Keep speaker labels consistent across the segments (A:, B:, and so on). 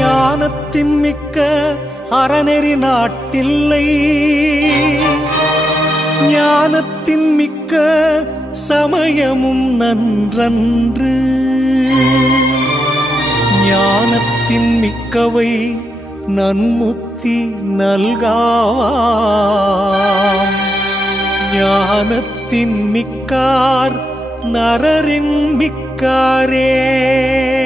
A: ஞானத்தின் மிக்க அறநெறி நாட்டில்லை. ஞானத்தின் மிக்க சமயமும் நன்றன்று. ஞானத்தின் மிக்கவை நன்முத்தி நல்காவாம். ஞானத்தின் மிக்கார் நரரின் மிக்காரே.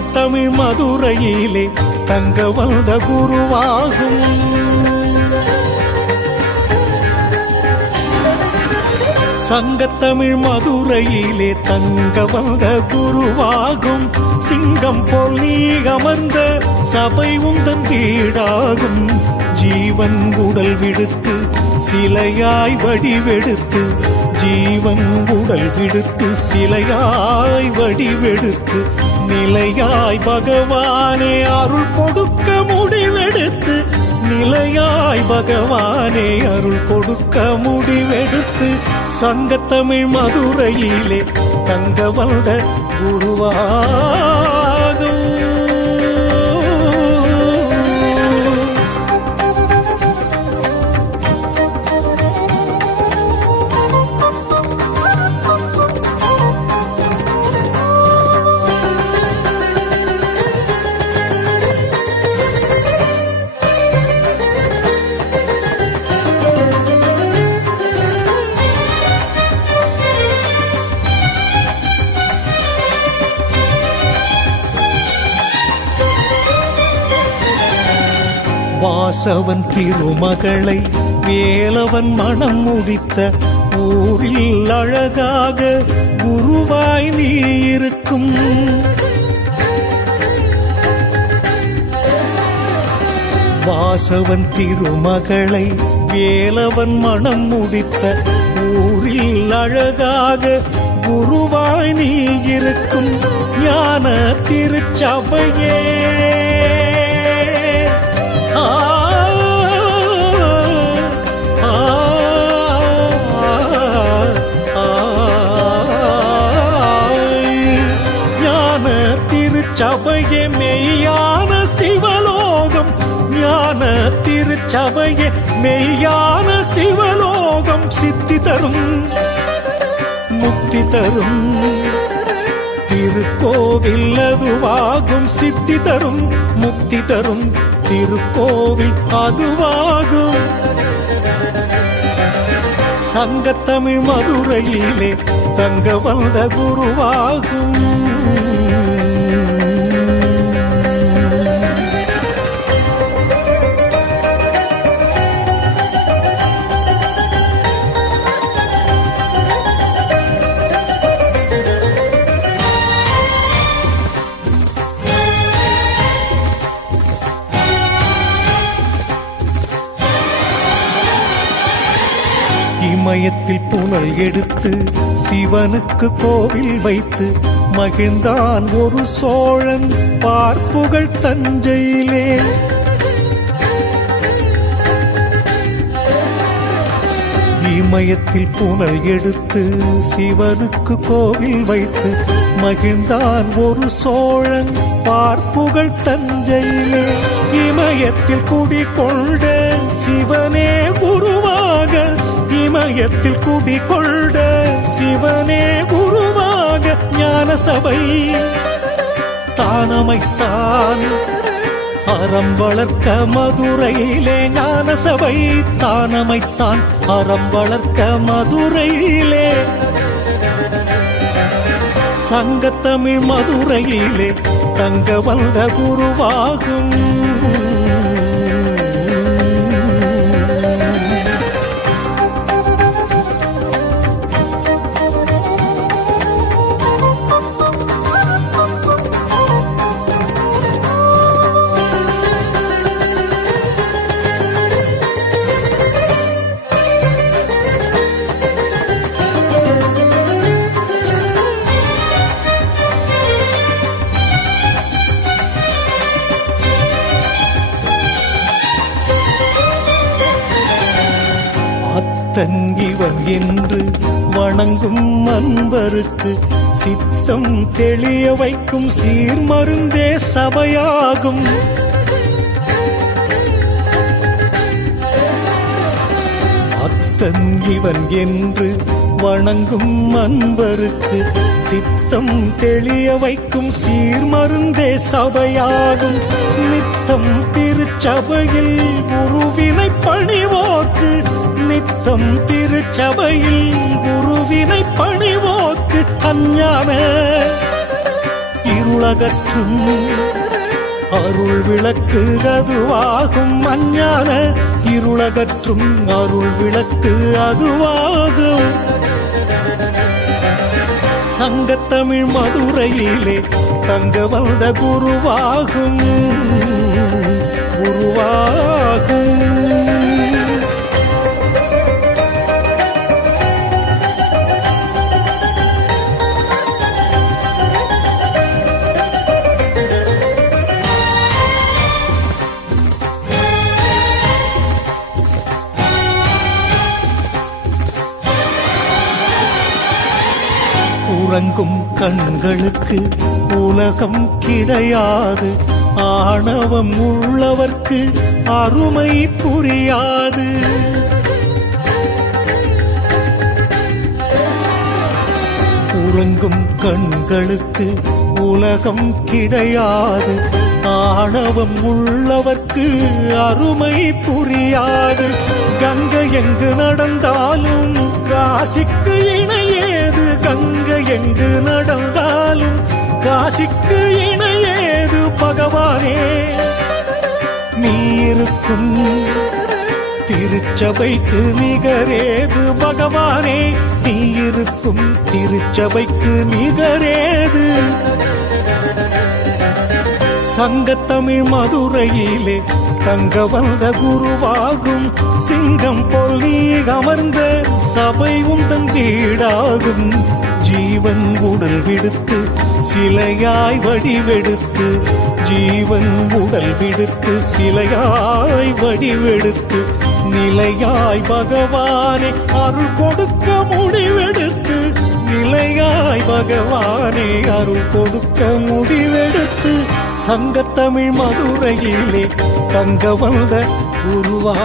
A: தமிழ் மதுரையிலே தங்க வந்த குருவாகும். சங்கத்தமிழ் மதுரையிலே தங்க வந்த குருவாகும். சிங்கம் போல் நீ அமர்ந்த சபை உந்தன் வீடாகும் ஜீவன் உடல் விடுத்து சிலையாய் வடிவெடுத்து ஜீவன் உடல் விடுத்து சிலையாய் வடிவெடுத்து நிலையாய் பகவானே அருள் கொடுக்க முடிவெடுத்து நிலையாய் பகவானே அருள் கொடுக்க முடிவெடுத்து சங்கத்தமிழ் மதுரையிலே தங்க வந்த குருவாகும் வாசவன் திருமகளை வேலவன் மனம் முடித்த ஊரில் அழகாக குருவாய் நீ இருக்கும். வாசவன் திருமகளை வேலவன் மனம் முடித்த ஊரில் அழகாக குருவாய் நீ இருக்கும். ஞான திருச்சபையே. திருச்சபையே மெய்யான சிவலோகம் சித்தி தரும் முக்தி தரும். திருக்கோவில் அதுவாகும் சித்தி தரும் முக்தி தரும். திருக்கோவில் அதுவாகும். சங்கத்தமிழ் மதுரையிலே தங்க வந்த குருவாகும். இமயத்தில் புனல் எடுத்து சிவனுக்கு கோவில் வைத்து மகிழ்ந்தான் ஒரு சோழன் பார்ப்புகள் தஞ்சையிலே. இமயத்தில் புனல் எடுத்து சிவனுக்கு கோவில் வைத்து மகிழ்ந்தான் ஒரு சோழன் பார்ப்புகள் தஞ்சையிலே. இமயத்தில் குடிகொண்ட சிவனே குருவாக இமயத்தில் குடிகொண்ட சிவனே குருவாக ஞான சபை தானமைத்தான் அறம் வளர்க்க மதுரையிலே ஞான சபை தானமைத்தான் அறம் வளர்க்க மதுரையிலே. சங்கத்தமிழ் மதுரையிலே தங்க வந்த குருவாகும். தங்கிவன் என்று வணங்கும் அன்பருக்கு சித்தம் தெளிய வைக்கும் சீர்மருந்தே சபையாகும். அத்தன் இவன் என்று வணங்கும் அன்பருக்கு சித்தம் தெளிய வைக்கும் சீர்மருந்தே சபையாகும். நித்தம் திருச்சபையில் குருவினை பணிவாக்கு நித்தம் திருச்சபையில் குருவினை பணிவோக்கு தஞ்ஞான இருளகற்றும் அருள் விளக்கு அதுவாகும் அஞ்ஞான இருளகற்றும் அருள் விளக்கு அதுவாகும். சங்கத்தமிழ் மதுரையிலே தங்க வந்த குருவாகும் குருவாகும் உறங்கும் கண்களுக்கு உலகம் கிடையாது. ஆணவம் உள்ளவர்க்கு அருமை புரியாது. உறங்கும் கண்களுக்கு உலகம் கிடையாது. ஆணவம் உள்ளவர்க்கு அருமை புரியாது. கங்கை எங்கு நடந்தாலும் காசிக்கு இணையேது கங்கை எங்கு நடந்தாலும் காசிக்கு இணையேது பகவானே. நீ இருக்கும் திருச்சபைக்கு நிகரேது பகவானே. நீ இருக்கும் திருச்சபைக்கு நிகரேது. சங்கத்தமிழ் மதுரையிலே தங்க வந்த குருவாகும். சிங்கம் போல் நீ அமர்ந்த சபை உந்தன் வீடாகும். ஜீவன் உடல் விடுத்து சிலையாய் வடிவெடுத்து ஜீவன் உடல் விடுத்து சிலையாய் வடிவெடுத்து நிலையாய் பகவானே அருள் கொடுக்க முடிவெடுத்து நிலையாய் பகவானே அருள் கொடுக்க முடிவெடுத்து சங்கத்தமிழ் மதுரையிலே தங்க வந்த குருவா